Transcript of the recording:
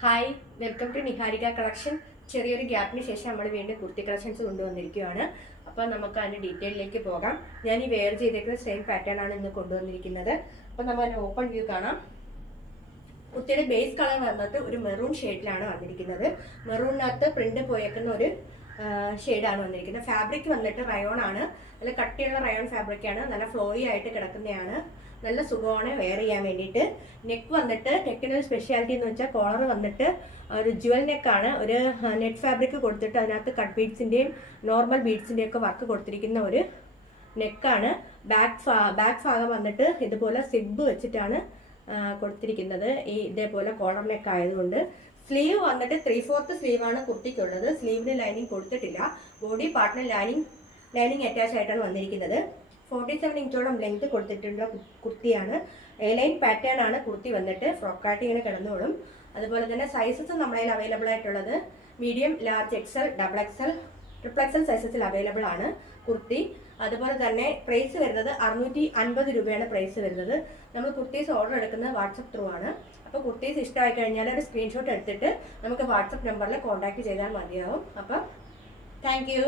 Hi, welcome to Niharika collection. ചെറിയൊരു ഗ്യാപ്പിന് ശേഷം നമ്മൾ വീണ്ടും കുർത്തി കളക്ഷൻസ് കൊണ്ടുവന്നിരിക്കുകയാണ്. അപ്പോൾ നമുക്ക് അതിൻ്റെ ഡീറ്റെയിലേക്ക് പോകാം. ഞാൻ ഈ വെയർ ചെയ്തേക്കുന്ന സെയിം പാറ്റേൺ ആണ് ഇന്ന് കൊണ്ടുവന്നിരിക്കുന്നത്. അപ്പോൾ നമ്മൾ അതിൻ്റെ ഓപ്പൺ വ്യൂ കാണാം. കുർത്തിയുടെ ബേസ് കളർ വന്നിട്ട് ഒരു മെറൂൺ ഷെയ്ഡിലാണ് വന്നിരിക്കുന്നത്. മെറൂണിനകത്ത് പ്രിന്റ് പോയേക്കുന്ന ഒരു ഷെയ്ഡാണ് വന്നിരിക്കുന്നത്. ഫാബ്രിക് വന്നിട്ട് റയോൺ ആണ്. നല്ല കട്ടിയുള്ള റയോൺ ഫാബ്രിക്കാണ്. നല്ല ഫ്ലോയി ആയിട്ട് കിടക്കുന്നതാണ്. നല്ല സുഖമാണ് വെയർ ചെയ്യാൻ വേണ്ടിയിട്ട്. നെക്ക് വന്നിട്ട് നെക്കിൻ്റെ സ്പെഷ്യാലിറ്റി എന്ന് വെച്ചാൽ കോളർ വന്നിട്ട് ഒരു ജുവൽ നെക്കാണ്. ഒരു നെറ്റ് ഫാബ്രിക് കൊടുത്തിട്ട് അതിനകത്ത് കട്ട് ബീഡ്സിൻ്റെയും നോർമൽ ബീഡ്സിൻ്റെയും ഒക്കെ വർക്ക് കൊടുത്തിരിക്കുന്ന ഒരു നെക്കാണ്. ബാക്ക് ഭാഗം വന്നിട്ട് ഇതുപോലെ സിബ് വെച്ചിട്ടാണ് കൊടുത്തിരിക്കുന്നത്. ഈ ഇതേപോലെ കോളർ നെക്ക് ആയതുകൊണ്ട്. സ്ലീവ് വന്നിട്ട് 3/4 സ്ലീവാണ് കുർത്തിക്കുള്ളത്. സ്ലീവിന് ലൈനിങ് കൊടുത്തിട്ടില്ല. ബോഡി പാർട്ടിന് ലൈനിങ് അറ്റാച്ച് ആയിട്ടാണ് വന്നിരിക്കുന്നത്. 47 ഇഞ്ചോളം ലെങ്ത് കൊടുത്തിട്ടുള്ള കുർത്തിയാണ്. എ ലൈൻ പാറ്റേൺ ആണ് കുർത്തി വന്നിട്ട്. ഫ്രോക്കായിട്ട് ഇങ്ങനെ കിടന്നോളും. അതുപോലെ തന്നെ സൈസസ് നമ്മുടെ കയ്യിൽ അവൈലബിൾ ആയിട്ടുള്ളത് medium, large, XL, double XL, triple XL സൈസസിൽ അവൈലബിൾ ആണ് കുർത്തി. അതുപോലെ തന്നെ പ്രൈസ് വരുന്നത് 650 രൂപയാണ് പ്രൈസ് വരുന്നത്. നമ്മൾ കുർത്തീസ് ഓർഡർ എടുക്കുന്നത് വാട്സപ്പ് ത്രൂ ആണ്. അപ്പോൾ കുർത്തീസ് ഇഷ്ടമായി കഴിഞ്ഞാൽ ഒരു സ്ക്രീൻഷോട്ട് എടുത്തിട്ട് നമുക്ക് വാട്സപ്പ് നമ്പറിൽ കോൺടാക്ട് ചെയ്താൽ മതിയാവും. അപ്പം താങ്ക് യു.